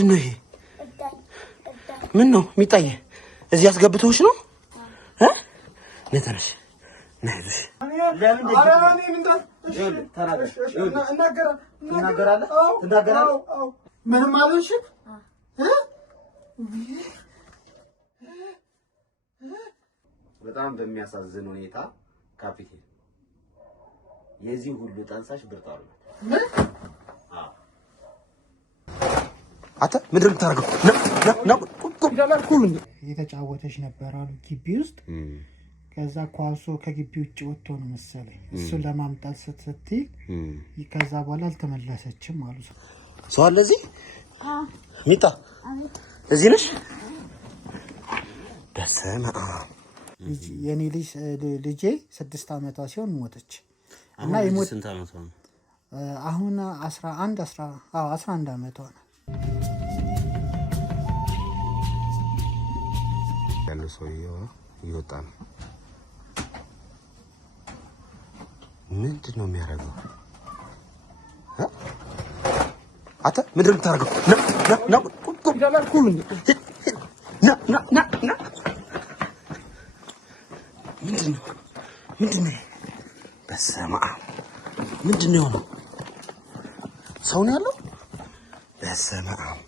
ምንድነው ይሄ? ምን ነው ሚጣዬ? እዚህ አስገብተውሽ ነው? ነተነሽ ነይሽ ለምን ምንም አልልሽም። በጣም በሚያሳዝን ሁኔታ ካፒቴን የዚህ ሁሉ ጠንሳሽ ብርታሩ አታ ምንድነው የምታደርገው? እየተጫወተች ነበር አሉ ግቢ ውስጥ። ከዛ ኳሱ ከግቢ ውጭ ወጥቶ ነው መሰለኝ እሱን ለማምጣት ስትል ከዛ በኋላ አልተመለሰችም አሉ። ሰው አለ እዚህ? ሚጣ እዚህ ነሽ? በስመ አብ። የኔ ልጄ 6 ዓመቷ ሲሆን ሞተች እና ስንት ዓመቷ ነው አሁን? 11 ዓመቷ ነው። ያለው ሰውዬው ይወጣ ነው። ምንድነው የሚያደርገው? አታ ምንድነው የምታደርገው? ምንድነው? በስመ አብ ምንድነው የሆነው? ሰው ነው ያለው? በስመ አብ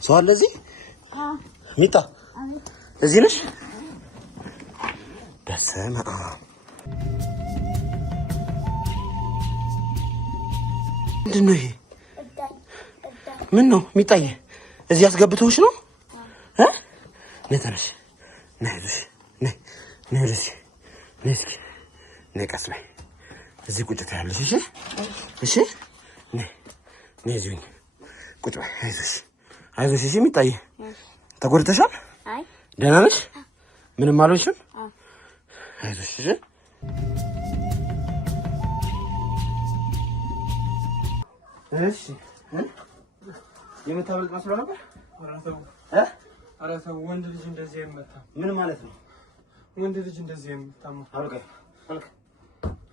ሰው አለ እዚህ? ሚጣ እዚህ ነሽ? በስመ አብ ምንድነው ይሄ? ምን ነው ሚጣዬ? እዚህ አስገብተውሽ ነው? ነተነሽ ነይሽ ነይሽ ነይሽ ነቀስ ላይ እዚህ ቁጭ ትያለሽ። እሺ እሺ ነይ እዚህ ቁጭ በይ። አይዞሽ እሺ ሚጣዬ። ተጎድተሻል? አይ ደህና ነሽ? ምንም አልሆንሽም? አይዞሽ እሺ። እሺ የምታበልጥ መስሎ ነበር? ኧረ ተው ወንድ ልጅ እንደዚህ አይመታም። ምን ማለት ነው? ወንድ ልጅ እንደዚህ አይመታም። አልቀ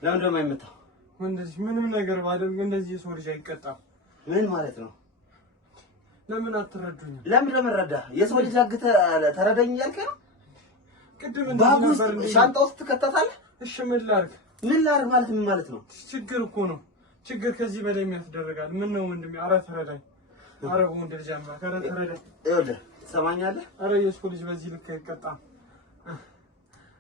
ለምን ደግሞ አይመታም? ወንድ ልጅ ምንም ነገር ባደርግ እንደዚህ ሰው ልጅ አይቀጣም። ምን ማለት ነው? ለምን አትረዱኝ? ለምን ለመረዳ? የሰው ልጅ አግተ ተረዳኝ እያልከኝ ነው? ቅድም እንደዚህ ነበር እንዴ? ሻንጣ ውስጥ ከተታለህ? እሺ ምን ላድርግ? ምን ላድርግ ማለት ምን ማለት ነው? ችግር እኮ ነው። ችግር ከዚህ በላይ የሚያስደርጋል። ምን ነው ወንድሜ? ኧረ ተረዳኝ። ኧረ ወንድ ልጅ አምላክ ኧረ ተረዳኝ። ይኸውልህ ትሰማኛለህ? ኧረ የሰው ልጅ በዚህ ልክ አይቀጣም።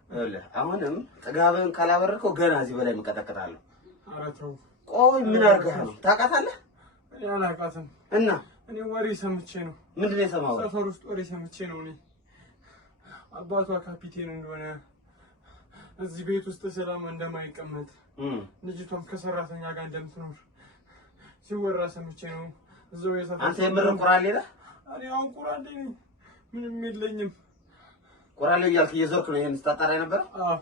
ይኸውልህ አሁንም ጥጋብህን ካላበረከው ገና እዚህ በላይ እቀጠቅጣለሁ። ኧረ ተው። ቆይ ምን አድርገህ ነው? ታውቃታለህ? እኔ አላውቃትም። እና እኔ ወሬ ሰምቼ ነው። ምንድን ነው የሰማኸው? ሰፈር ውስጥ ወሬ ሰምቼ ነው። እኔ አባቷ ካፒቴን እንደሆነ እዚህ ቤት ውስጥ ሰላም እንደማይቀመጥ ልጅቷም ከሰራተኛ ጋር እንደምትኖር ሲወራ ሰምቼ ነው። እዛው የሰፈር አንተ የምር ቁራሌ ነህ? እኔ አሁን ቁራሌ ነኝ፣ ምንም የለኝም። ቁራሌ እያልክ እየዞርክ ነው ይሄን ስታጣራ ነበር? አዎ።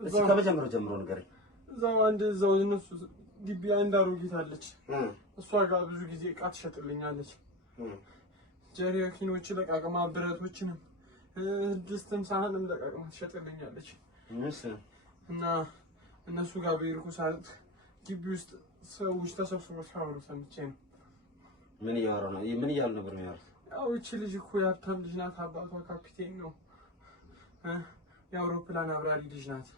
እስኪ ከመጀመሪያው ጀምሮ ንገረኝ። እዛው እነሱ ግቢ አንድ አሮጊት አለች። እሷ ጋር ብዙ ጊዜ ዕቃ ትሸጥልኛለች። ጀሪኪኖች ለቃቅማ ብረቶችንም ድስትም ሳህንም ለቃቅማ ትሸጥልኛለች። እና እነሱ ጋር በይርኩ ሰዓት ግቢ ውስጥ ሰዎች ተሰብስበው ሲያወሩ ሰምቼ ነው። ምን እያወሩ ነው? ምን እያሉ ነበር የሚያወሩት? ያው እቺ ልጅ እኮ የሀብታም ልጅ ናት። አባቷ ካፒቴን ነው። የአውሮፕላን አብራሪ ልጅ ናት።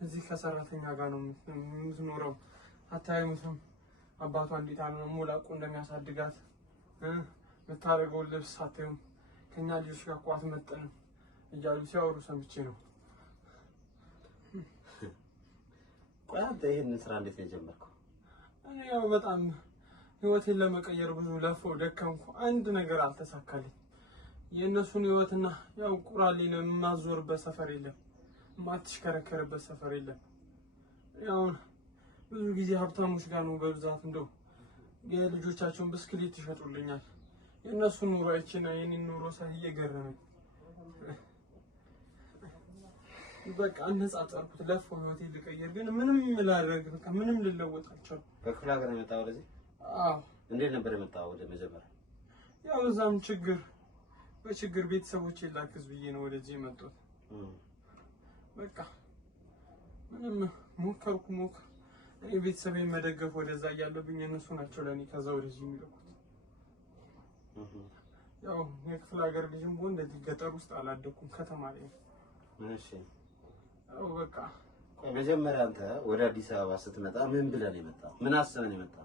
እዚህ ከሰራተኛ ጋር ነው የምትኖረው። አታዩትም? አባቷ እንዴት አለ ሞላቁ እንደሚያሳድጋት የምታደርገውን ልብስ አታዩም? ከኛ ልጆች ጋር እኮ አትመጥንም እያሉ ሲያወሩ ሰምቼ ነው። ቆይ አንተ ይሄንን ስራ እንዴት ነው የጀመርከው? እኔ ያው በጣም ህይወቴን ለመቀየር ብዙ ለፈው ደከምኩ። አንድ ነገር አልተሳካልኝ። የእነሱን ህይወትና ያው ቁራሌን የማዞርበት ሰፈር የለም፣ የማትሽከረከርበት ሰፈር የለም። ያው ብዙ ጊዜ ሀብታሞች ጋር ነው በብዛት እንደው የልጆቻቸውን ብስክሌት ይሸጡልኛል። የእነሱን ኑሮ አይቼና የኔን ኑሮ ሳይ እየገረመኝ በቃ አነጻጸርኩት። ለፈው ህይወቴን ልቀይር ግን ምንም ላደርግ በቃ ምንም ልለወጥ አልቻልኩም። ከክፍለ ሀገር የመጣው ወደዚህ? አዎ። እንዴት ነበር የመጣው ወደ መጀመሪያ? ያው እዛም በችግር ቤተሰቦቼን ላግዝ ብዬ ነው ወደዚህ የመጣሁት። በቃ ምንም ሞከርኩ እኔ ቤተሰቤን መደገፍ ወደዛ እያለብኝ እነሱ ናቸው ለኔ ከዛ ወደዚህ የሚልኩት። ያው የክፍለ ሀገር ልጅም ሆነ እንደዚህ ገጠር ውስጥ አላደኩም፣ ከተማ ላይ ነው። እሺ ያው በቃ መጀመሪያ አንተ ወደ አዲስ አበባ ስትመጣ ምን ብለን የመጣ ምን አስበን የመጣ?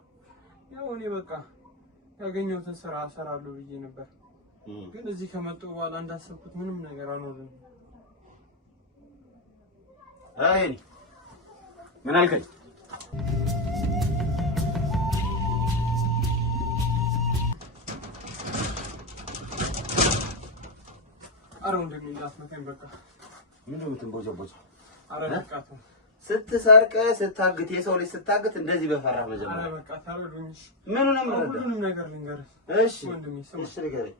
ያው እኔ በቃ ያገኘሁትን ስራ እሰራለሁ ብዬ ነበር። ግን እዚህ ከመጣሁ በኋላ እንዳሰብኩት ምንም ነገር አልሆነም። አይ ምን አልከኝ? አረ እንደሚላት መከኝ በቃ ምንድነው የምትንቦጨቦጨው? አረ በቃ ስትሰርቅ ስታግት የሰው ልጅ ስታግት እንደዚህ በፈራህ መጀመሪያ። አረ በቃ ታረዱኝሽ። ምኑንም ሁሉንም ነገር ልንገርህ። እሺ ወንድሜ ስማ። እሺ ንገረኝ።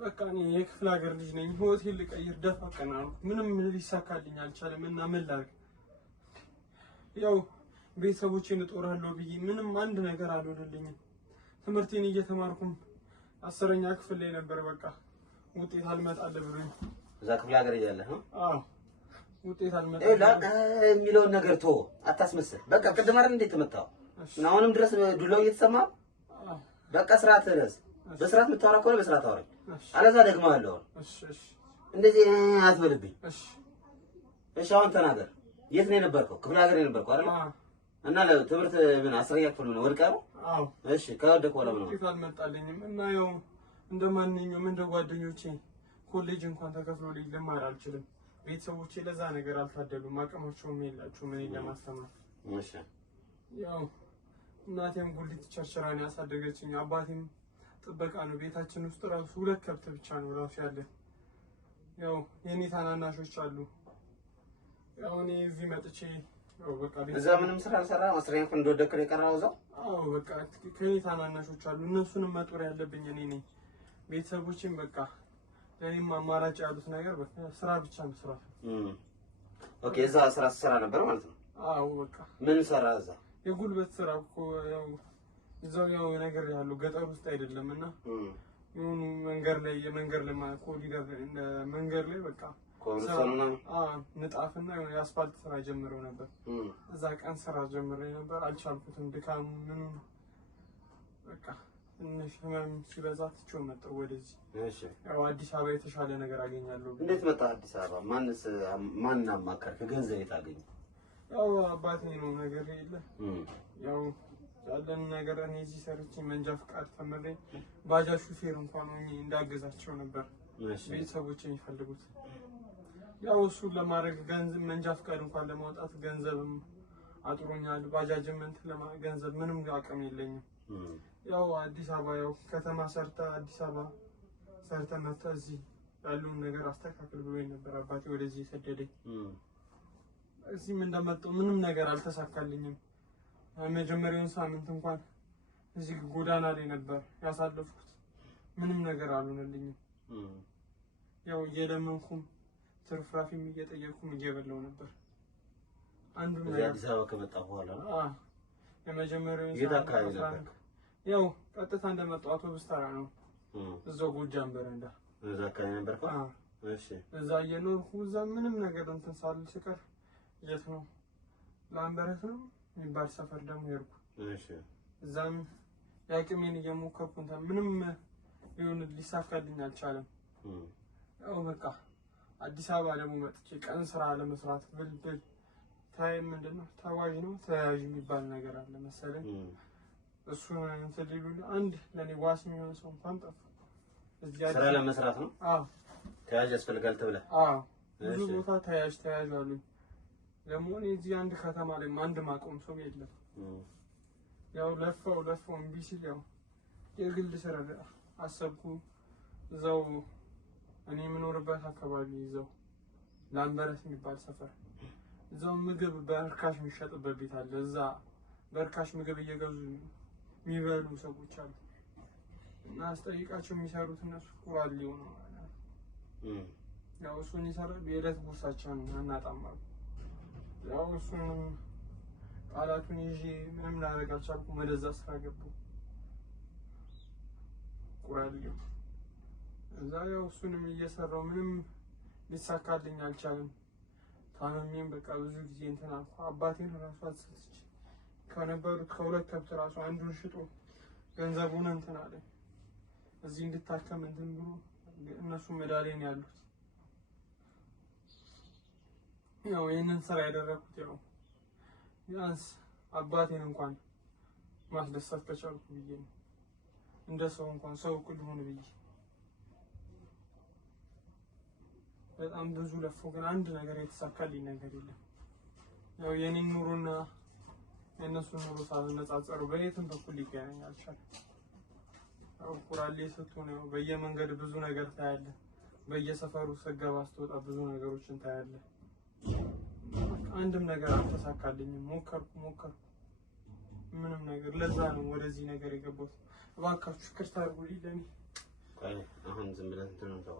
በቃ እኔ የክፍለ ሀገር ልጅ ነኝ። ህይወቴን ልቀይር ደፋ ቀና ነው። ምንም ሊሳካልኝ አልቻለም እና ምን ላድርግ? ያው ቤተሰቦቼን እጦራለሁ ብዬ ምንም አንድ ነገር አልሆነልኝም። ትምህርቴን እየተማርኩም 10ኛ ክፍል ላይ ነበር። በቃ ውጤት አልመጣልህ ብሎኝ እዛ ክፍለ ሀገር እያለህ ነው? አዎ ውጤት አልመጣልህ የሚለውን ነገር ተወው፣ አታስመስል። በቃ ቅድም አይደል እንዴት ተመታው? አሁንም ድረስ ዱላው እየተሰማ በቃ ስርዓት ድረስ በስርዓት የምታወራ ከሆነ በስርዓት አውራኝ፣ አለዛ ደግመዋለሁ። እሺ እንደዚህ አትበልብኝ። እሺ አሁን ተናገር። የት ነው የነበርከው? ክፍለ ሀገር የነበርከው አይደል? እና ለትምህርት ምን 10ኛ ክፍል ነው ወድቀህ ነው? አዎ። እሺ ከወደቀ በኋላ ምን ነው? ውጤት አልመጣልኝም እና ያው እንደማንኛውም እንደ ጓደኞቼ ኮሌጅ እንኳን ተከፍሎልኝ ልማር አልችልም። ቤተሰቦቼ ለዛ ነገር አልታደሉም፣ አቅማቸውም የላቸውም እኔን ለማስተማር። እሺ ያው እናቴም ጉሊት ቸርችራ ነው ያሳደገችኝ። አባቴም ጥበቃ ነው። ቤታችን ውስጥ ራሱ 2 ከብት ብቻ ነው ራሱ ያለን። ያው የኔ ታናናሾች አሉ። ያው እኔ እዚህ መጥቼ ያው በቃ እዛ ምንም ስራ አልሰራህም? 10ኛ ክፍል እንደወደቅክ ነው የቀረኸው እዛው? አዎ በቃ ከኔ ታናናሾች አሉ። እነሱንም መጦር ያለብኝ እኔ ነኝ። ቤተሰቦቼም በቃ ለኔም አማራጭ ያሉት ነገር ስራ ብቻ መስራት። ኦኬ እዛ ስራ ስራ ነበር ማለት ነው? አዎ በቃ ምን ሰራ እዛ? የጉልበት ስራ እኮ ያው እዛው ያው ነገር ያለው ገጠር ውስጥ አይደለም እና የሆኑ መንገድ ላይ የመንገድ ላይ ኮሪደር መንገድ ላይ በቃ ንጣፍና የሆነ የአስፋልት ስራ ጀምረው ነበር። እዛ ቀን ስራ ጀምሬ ነበር። አልቻልኩትም። ድካሙ ምኑ በቃ ትንሽ ህመም ሲበዛ ትቼው መጣሁ ወደዚህ። እሺ ያው አዲስ አበባ የተሻለ ነገር አገኛለሁ። እንዴት መጣህ አዲስ አበባ? ማን አማከርክ? ገንዘብ የት አገኘህ? ያው አባቴ ነው ነገር የለ ያው ያለን ነገር እኔ እዚህ ሰርቼ መንጃ ፍቃድ ተምሬ ባጃጅ ሹፌር እንኳን ሆኜ እንዳገዛቸው ነበር ቤተሰቦቼ የሚፈልጉት። ያው እሱን ለማድረግ ገንዘብ መንጃ ፍቃድ እንኳን ለማውጣት ገንዘብም አጥሮኛል። ባጃጅም ገንዘብ ምንም አቅም የለኝም። ያው አዲስ አበባ ያው ከተማ ሰርተ አዲስ አበባ ሰርተ መጥተህ እዚህ ያለውን ነገር አስተካክል ብሎኝ ነበር አባቴ ወደዚህ የሰደደኝ። እዚህም እንደመጣሁ ምንም ነገር አልተሳካልኝም። መጀመሪያውን ሳምንት እንኳን እዚህ ጎዳና ላይ ነበር ያሳለፍኩት። ምንም ነገር አልሆነልኝም። ያው እየለመንኩም ትርፍራፊም እየጠየቅኩም እየበላው ነበር። አንዱ ነገር አዲስ አበባ ከመጣ በኋላ የመጀመሪያውን ሳምንት ያው ቀጥታ እንደመጣሁ አውቶቡስ ተራ ነው እዛው ጎጃም በረንዳ እዛ አካባቢ ነበርኩ። እሺ እዛ እየኖርኩ እዛ ምንም ነገር እንትን ሳልል ስቀር የት ነው ላምበረት ነው የሚባል ሰፈር ደግሞ ሄድኩ። እሺ እዛም ያቅሜን እየሞከርኩ እንትን ምንም ይሁን ሊሳካልኝ አልቻለም። ያው በቃ አዲስ አበባ ደግሞ መጥቼ ቀን ስራ ለመስራት ብልብል ታይም ምንድነው ተዋዥ ነው ተያዥ የሚባል ነገር አለ መሰለኝ። እሱን እንትን ሊሉኝ አንድ ለኔ ዋስ የሚሆን ሰው እንኳን ጠፋ። ስራ ለመስራት ነው? አዎ ተያዥ ያስፈልጋል ተብለህ? አዎ ብዙ ቦታ ተያዥ አሉኝ። ደግሞ እኔ እዚህ አንድ ከተማ ላይ አንድ ማቆም ሰው የለም። ያው ለፋው እምቢ ሲል ያው የግል ስራ አሰብኩ። እዛው እኔ የምኖርበት አካባቢ እዛው ላምበረት የሚባል ሰፈር እዛው ምግብ በርካሽ የሚሸጥበት ቤት አለ። እዛ በርካሽ ምግብ እየገዙ የሚበሉ ሰዎች አሉ እና አስጠይቃቸው የሚሰሩት እነሱ ቁራሌው ነው። ያው እሱን ይሰራል። የዕለት ጉርሳቸውን አናጣም አሉ። ያው እሱንም ቃላቱን ይዤ ምንም ላደርግ አልቻልኩም። ወደዛ ስራ ገባሁ ቁራሌው። እዛ ያው እሱንም እየሰራው ምንም ሊሳካልኝ አልቻለም። ታመሜም በቃ ብዙ ጊዜ እንትን አልኩ። አባቴን ራሱ አስልች ከነበሩት ከሁለት ከብት ራሱ አንዱን ሽጦ ገንዘቡን እንትን አለ እዚህ እንድታከም እንትን ብሎ እነሱ ሜዳሊያን ያሉት ያው ይሄንን ስራ ያደረኩት ያው ቢያንስ አባቴን እንኳን ማስደሰት ከቻልኩ ብዬ ነው። እንደ ሰው እንኳን ሰው እኩል ሆነ ብዬ በጣም ብዙ ለፎ ግን አንድ ነገር የተሳካልኝ ነገር የለም። ያው የኔን ኑሮና የእነሱን ኑሮ ሳነጻጸሩ በየትም በኩል ሊገናኝ አልቻለም። ያው ቁራሌ ስትሆን ያው በየመንገድ ብዙ ነገር ታያለህ። በየሰፈሩ ስትገባ ስትወጣ ብዙ ነገሮችን ታያለህ። አንድም ነገር አልተሳካልኝም። ሞከርኩ ምንም ነገር። ለዛ ነው ወደዚህ ነገር የገባሁት። እባካችሁ ይቅርታ አድርጉልኝ ለኔ። ቆይ አሁን ዝም ብለን እንትን ነው።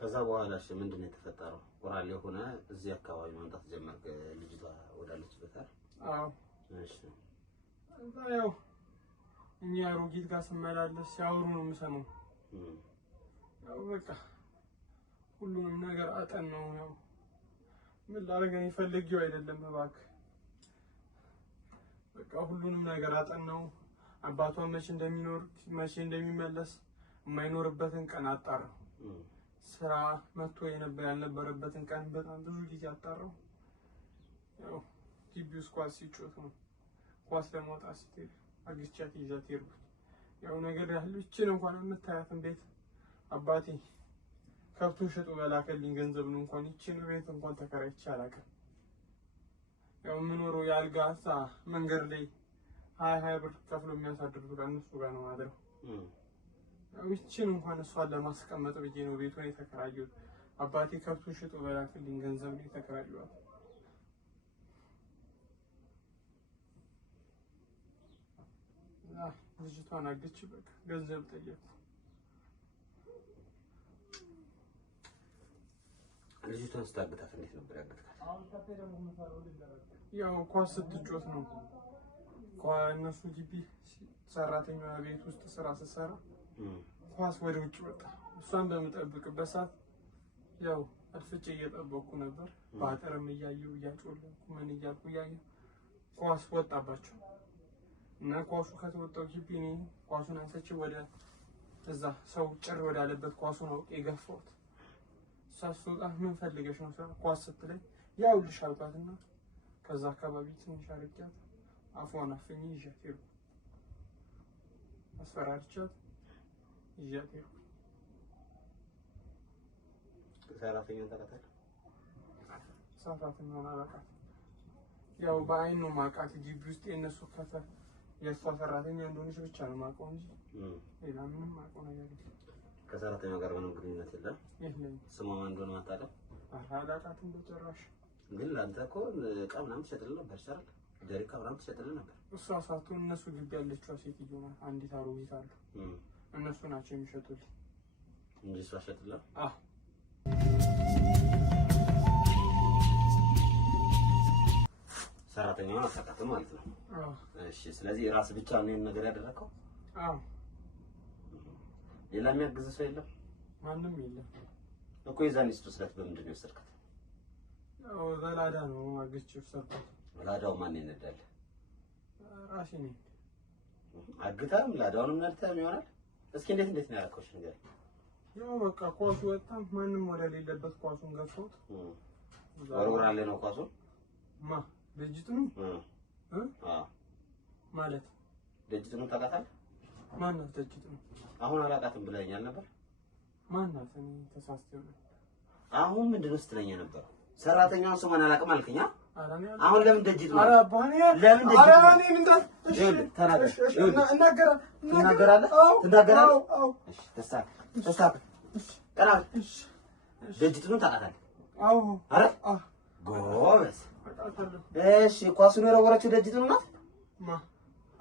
ከዛ በኋላ እሺ ምንድን ነው የተፈጠረው? ቁራሌ ሆነ እዚህ አካባቢ መምጣት ጀመርክ ልጅቷ ወዳለችበት አይደል? አዎ። እሺ ያው እኛ አሮጊት ጋር ስመላለስ ሲያወሩ ነው የምሰማው። ያው በቃ ሁሉንም ነገር አጠናው። ያው ምን ላደርግ እኔ ፈልጌው አይደለም እባክህ። በቃ ሁሉንም ነገር አጠናው። አባቷ መቼ እንደሚኖር መቼ እንደሚመለስ የማይኖርበትን ቀን አጣራው። ስራ መጥቶ ያልነበረበትን ቀን በጣም ብዙ ጊዜ አጣራው። ያው ግቢ ውስጥ ኳስ ሲጮት ነው ኳስ ለማውጣት ስትሄድ አግቻት ይዛት ሄድኩት። ያው ነገር ያህል እቺን እንኳን የምታያትን ቤት አባቴ ከብቱን ሽጦ በላከልኝ ገንዘብ ነው እንኳን እቺን ቤት እንኳን ተከራይቼ አላውቅም። ያው የምኖረው የአልጋ መንገድ ላይ 20 ብር ከፍሎ የሚያሳድሩት ጋር እነሱ ጋር ነው ማድረው። ያው እቺን እንኳን እሷን ለማስቀመጥ ብዬ ነው ቤቱን የተከራየሁት። አባቴ ከብቱን ሽጦ በላከልኝ ገንዘብ ነው የተከራየሁት። ልጅቷን አግቼ በቃ ገንዘብ ጠየቅኩ። ልጅቷን ስታግታት እንዴት ነበር ያገትካት? ያው ኳስ ስትጮት ነው። እነሱ ግቢ ሰራተኛ ቤት ውስጥ ስራ ስትሰራ ኳስ ወደ ውጭ ወጣ። እሷን በምጠብቅበት ሰዓት ያው አልፍጬ እየጠበቅኩ ነበር። በአጥርም እያየሁ እያጮለኩ ምን እያልኩ እያየሁ ኳስ ወጣባቸው እና ኳሱ ከተወጣው ግቢ እኔ ኳሱን አንስቼ ወደ እዛ ሰው ጭር ወዳለበት ኳሱን አውቄ ገፋሁት። እሷ ስትወጣ ምን ፈልገሽ ነው ኳስ ስትለኝ ያው ልሽ አልኳትና ከዛ አካባቢ ትንሽ አርቄያት አፏን አፍኜ ይዣት ሄድኩ። አስፈራርቻት ይዣት ሄድኩ። ሰራተኛውን ታውቃታለህ? ሰራተኛውን አላውቃትም። ያው በአይን ነው የማውቃት። ግቢ ውስጥ የእነሱ የእሷ ሰራተኛ እንደሆነች ብቻ ነው የማውቀው እንጂ ሌላ ምንም የማውቀው ነገር የለም። ከሰራተኛው ጋር ምንም ግንኙነት የለም? የለኝም። ስሟ ማን እንደሆነ አታውቅም? አላውቃትም በጭራሽ። ግን ለአንተ እኮ ዕቃ ምናምን ትሸጥልህ ነበር አይደል? ጀሪካ ምናምን ትሸጥልህ ነበር። እሷ ሳትሆን እነሱ ግቢ ያለችው ሴትዮ ናት። አንዲት አሮጊት አሉ። እነሱ ናቸው የሚሸጡልኝ እንጂ እሷ ትሸጥልህ? አዎ። ሰራተኛውን አታውቃትም ማለት ነው? አዎ። እሺ። ስለዚህ ራስ ብቻ ነው ይሄን ነገር ያደረከው? አዎ። ሌላ የሚያግዝ ሰው የለም? ማንም የለም እኮ። የዛን ስትወስዳት በምንድን ነው የወሰድካት? ያው በላዳ ነው አግቼ ወሰድኳት። ላዳው ማን ይነዳል? ራሴ ነኝ። አግታም ላዳውንም ነድተህም ይሆናል። እስኪ እንዴት ነው ያደረከው? ነገር ያው በቃ ኳሱ ወጣ። ማንም ወደ ሌለበት ኳሱን ገፋሁት። ወርውራለህ ነው ኳሱን? ማ ልጅቱ ነው? ማለት ልጅቱ ነው ታውቃታለህ? ማናት ልጅቱ ነው? አሁን አላውቃትም ብለኸኛል ነበር። ማናት? እኔ ተሳስተው ነው። አሁን ምንድን ነው ስትለኝ ነበር? ሰራተኛውን ስሟን አላውቅም አልከኝ። አሁን ለምን ደጅት ነው? ኧረ አባኔ ለምን ደጅት ነው? ኧረ እኔ ምንድን እሺ ተናገር። እናገራለህ? አዎ። እሺ ተሳክ ቀና። እሺ ደጅቱን ታውቃታለህ? አዎ። ኧረ ጎበዝ። እሺ ኳሱን የወረወረችው ደጅቱን ናት?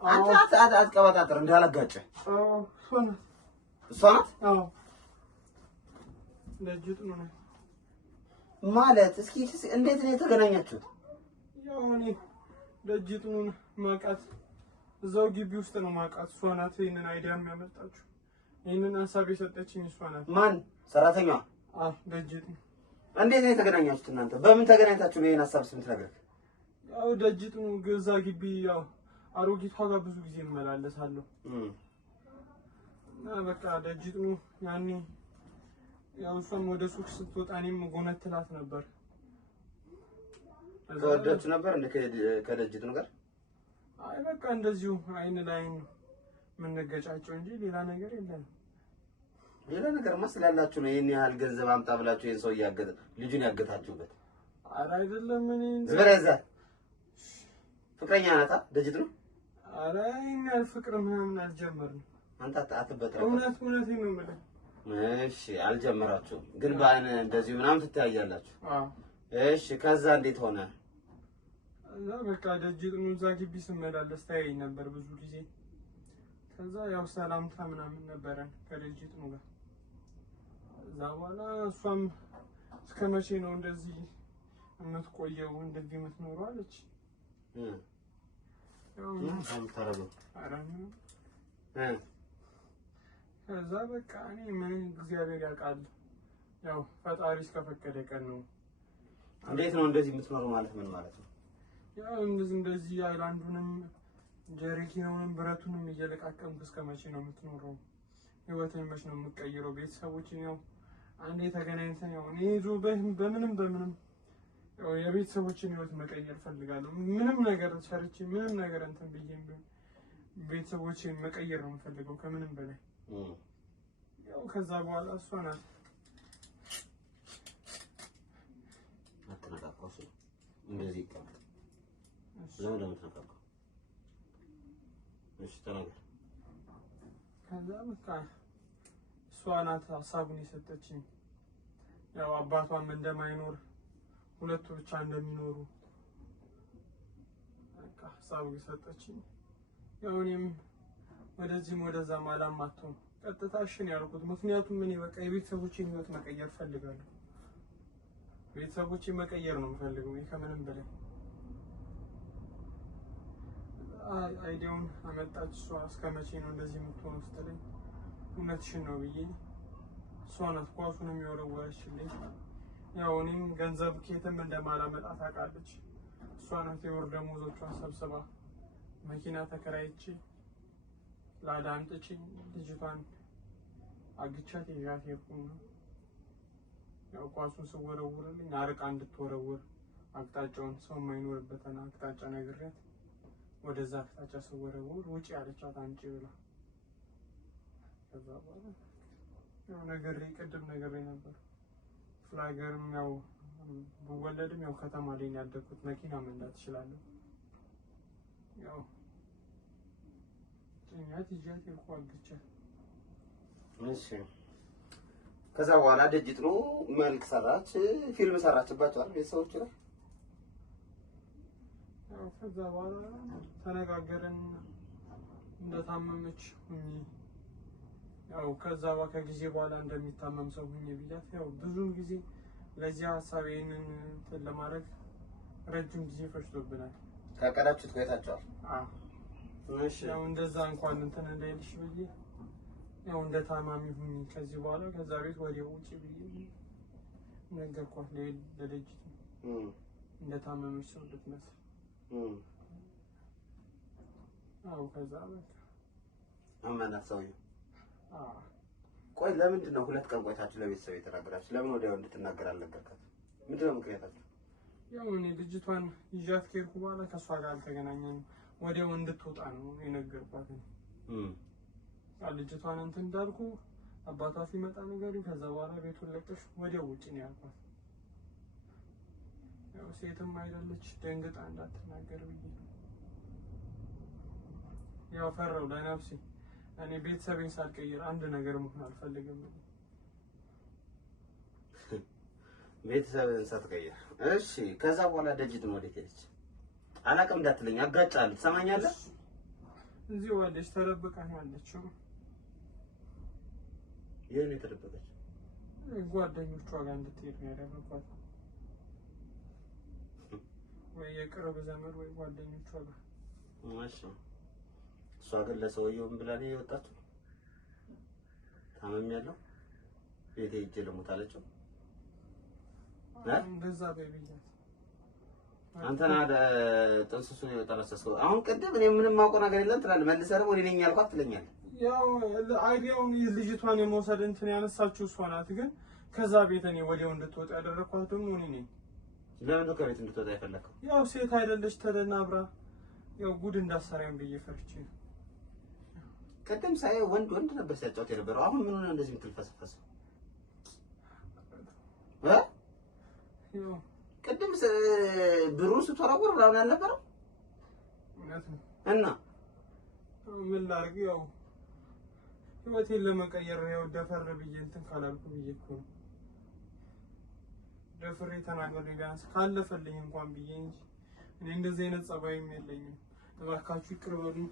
አንተ አትቀባጣጥር እንዳላጋጨህ። እሷ ናት? አዎ ደጅቱን ናት ማለት። እስኪ እንዴት ነው የተገናኛችሁት? ያው እኔ ደጅቱን ማውቃት እዛው ግቢ ውስጥ ነው ማውቃት። እሷ ናት ይሄንን አይዲያ የሚያመጣችው። ይሄንን ሀሳብ የሰጠችኝ እሷ ናት። ማን? ሰራተኛዋ? ደጅቱ። እንዴት ነው የተገናኛችሁት እናንተ? በምን ተገናኝታችሁ ነው ይሄን ሀሳብ የምትነግረኝ? ያው ደጅት ነው ገዛ ግቢ ያው አሮጊቷ ጋር ብዙ ጊዜ እመላለሳለሁ እና በቃ ደጅት ነው ያኔ ያው እሷም ወደ ሱቅ ስትወጣ እኔም ጎነትላት ነበር። ተወዳችሁ ነበር እንደ ከደጅት ነው ጋር? አይ በቃ እንደዚሁ አይን ላይን የምንገጫቸው እንጂ ሌላ ነገር የለም። ሌላ ነገር መስላላችሁ ነው ይሄን ያህል ገንዘብ አምጣ ብላችሁ ይሄን ሰው ያገተ ልጁን ያገታችሁበት? ኧረ አይደለም። እኔ ዝበረዛ ፍቅረኛ ናታ ደጅት ነው? ኧረ ይሄን ያህል ፍቅር ምናምን አልጀመርንም። አንተ አትበጥራ። እውነቴን ነው የምልህ። እሺ አልጀመራችሁም፣ ግን በአይን እንደዚህ ምናምን ትተያያላችሁ? አዎ። እሺ ከዛ እንዴት ሆነ? እዛ በቃ ደጅት ነው እዛ ግቢ ስመላለስ ታየኝ ነበር ብዙ ጊዜ። ከዛ ያው ሰላምታ ምናምን ነበረን ከደጅት ነው ጋር። እዛ በኋላ እሷም እስከ መቼ ነው እንደዚህ የምትቆየው እንደዚህ የምትኖረው አለች። ከዛ በቃ እኔ ምን እግዚአብሔር ያውቃል፣ ያው ፈጣሪ እስከፈቀደ ቀን ነው። እንዴት ነው እንደዚህ የምትኖረው ማለት ምን ማለት ነው? ያው እንደዚህ አይላንዱንም ጀሪኪኑንም ብረቱንም እየለቃቀምኩ እስከ መቼ ነው የምትኖረው? ህይወትን መች ነው የምትቀይረው? ቤተሰቦችን ያው አንዴ ተገናኝተን ያው እኔ ይዞ በምንም ያው የቤተሰቦችን ህይወት መቀየር ፈልጋለሁ። ምንም ነገር ሰርቼ ምንም ነገር እንትን ብዬም ቢሆን ቤተሰቦችን መቀየር ነው የምፈልገው ከምንም በላይ። ያው ከዛ በኋላ እሷ ናት አትነካካው ሲል እንደዚህ ይቀመጥ ለምን ተነካካው? እሺ ተናገር። ከዛ በቃ እሷ ናት ሀሳቡን የሰጠችኝ። ያው አባቷም እንደማይኖር ሁለቱ ብቻ እንደሚኖሩ በቃ ሀሳቡን የሰጠችኝ። ያው እኔም ወደዚህም ወደዛም አላማተውም ቀጥታ እሺ ነው ያልኩት። ምክንያቱም እኔ በቃ የቤተሰቦቼን ህይወት መቀየር ፈልጋለሁ። ቤተሰቦቼን መቀየር ነው የምፈልገው ከምንም በላይ። አይዲያውን አመጣች እሷ። እስከ መቼ ነው እንደዚህ የምትሆነው ስትለኝ እውነትሽን ነው ብዬ እሷ ናት ኳሱን የሚወረወረችልኝ። ያው እኔም ገንዘብ ከየትም እንደማላመጣ ታውቃለች። እሷ ናት የወር ደመወዞቿን ሰብስባ መኪና ተከራይቼ ላዳ አምጥቼ ልጅቷን አግቻት ይዣት ሄድኩኝ። ያው ኳሱን ስወረውርልኝ አርቃ እንድትወረውር አቅጣጫውን ሰው የማይኖርበትን አቅጣጫ ነግሬያት ወደዛ አቅጣጫ ስወረውር ውጪ አለቻት አንቺ ብላ። ከዛ በኋላ ያው ቅድም ነግሬ ነበር ፍላገርም ያው ብወለድም ያው ከተማ ላይ ያደግኩት መኪና መንዳት እችላለሁ። ያው ጭኛት ይዣት ሄድኩ አግቻት። እሺ ከዛ በኋላ ደጅት ነው መልክ ሰራች፣ ፊልም ሰራችባቸው አይደል ቤተሰቦች ላይ? ያው ከዛ በኋላ ተነጋገርን እንደታመመች ሁኚ፣ ያው ከጊዜ በኋላ እንደሚታመም ሰው ሁኚ ብያት፣ ያው ብዙም ጊዜ ለዚህ ሀሳብ ይሄንን ለማድረግ ረጅም ጊዜ ፈጅቶብናል። ካቀዳችሁት ቆይታችኋል? አዎ። እሺ ያው እንደዛ እንኳን እንትን እንዳይልሽ ብዬ ያው እንደ ታማሚ ሁኚ ከዚህ በኋላ ከዛ ቤት ወዲያው ውጪ ብዬ ነገርኳት ለደጅት እንደ ታመመች ሰው ልትመስል። አዎ ከዛ በቃ አመናት ሰውዬው። ቆይ ለምንድን ነው 2 ቀን ቆይታችሁ ለቤተሰብ የተናገራችሁ? ለምን ወዲያው እንድትናገር አልነገርካት? ምንድነው ምክንያታችሁ? ያው እኔ ልጅቷን ይዣት ከሄድኩ በኋላ ከሷ ጋር አልተገናኘንም። ወዲያው እንድትወጣ ነው የነገርኳት። ልጅቷን እንትን እንዳልኩ አባቷ ሲመጣ ነገርኝ። ከዛ በኋላ ቤቱን ለቀሽ ወዲያው ውጪ ነው ያልኳት። ያው ሴትም አይደለች ደንግጣ እንዳትናገር ብዬ ያው ፈራው ለነፍሴ። እኔ ቤተሰቤን ሳልቀይር አንድ ነገር መሆን አልፈልግም። ቤተሰብን ሳትቀይር እሺ። ከዛ በኋላ ደጅት ነው ወዴት ሄደች? አላውቅም እንዳትለኝ አጋጫለሁ። ትሰማኛለህ? እዚህ ወደሽ ተደብቃ ነው ያለችው። የኔ ተደበቀች? ጓደኞቿ ጋር እንድትሄድ ነው ያደረኳት። ወይ የቅርብ ዘመድ ወይ ጓደኞቿ ጋር። እሺ እሷ ግን ለሰውየውም ብላ ነው የወጣችው? ታመም ያለው ቤቴ ሂጅ ልሙት አለችው? እንደዛ በይብኛት አንተና ጥንስሱን የጠነሰስከው አሁን ቀደም እኔ ምንም ማውቀው ነገር የለም ትላለህ። መልሰህ ደግሞ እኔ ነኝ ያልኳት ትለኛለህ። ያው አይዲያውን ልጅቷን የመውሰድ እንትን ያነሳችው እሷ ናት። ግን ከዛ ቤት እኔ ወዲያው እንድትወጣ ያደረኳት ደግሞ እኔ ነኝ። ለምን ከቤት እንድትወጣ የፈለከው? ያው ሴት አይደለች ተደናብራ ያው ጉድ እንዳሰራኝ ብዬ ፈርቼ ነው። ቀደም ሳይ ወንድ ነበር ሲያጫውት የነበረው። አሁን ምን ሆነ እንደዚህ የምትልፈሰፈሰው? ያው ቀደም ብሩን ስትወረውር ምናምን አልነበረም? እውነት ነው። እና ምን ላድርግ? ያው ህይወቴን ለመቀየር ያው ደፈር ብዬ እንትን ካላልኩ ብዬ እኮ ነው። ደፍሬ ተናግሬ ቢያንስ ካለፈልኝ እንኳን ብዬ እንጂ እኔ እንደዚህ አይነት ጸባይም የለኝም። እባካችሁ ይቅር በሉኝ።